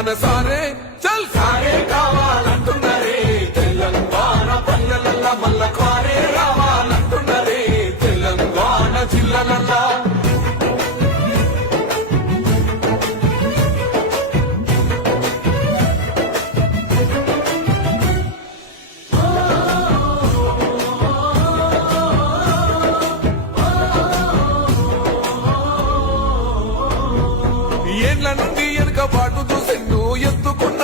సారే చల్ సారే కావాలంటున్నారే తెలంగాణ పల్లెలల్లా మల్ల కారే రావాలంటున్నారే తెలంగాణ జిల్లాలల్లా ఏండ్ల నుండి వెనుక పాటు చూసిండు ఎత్తుకున్న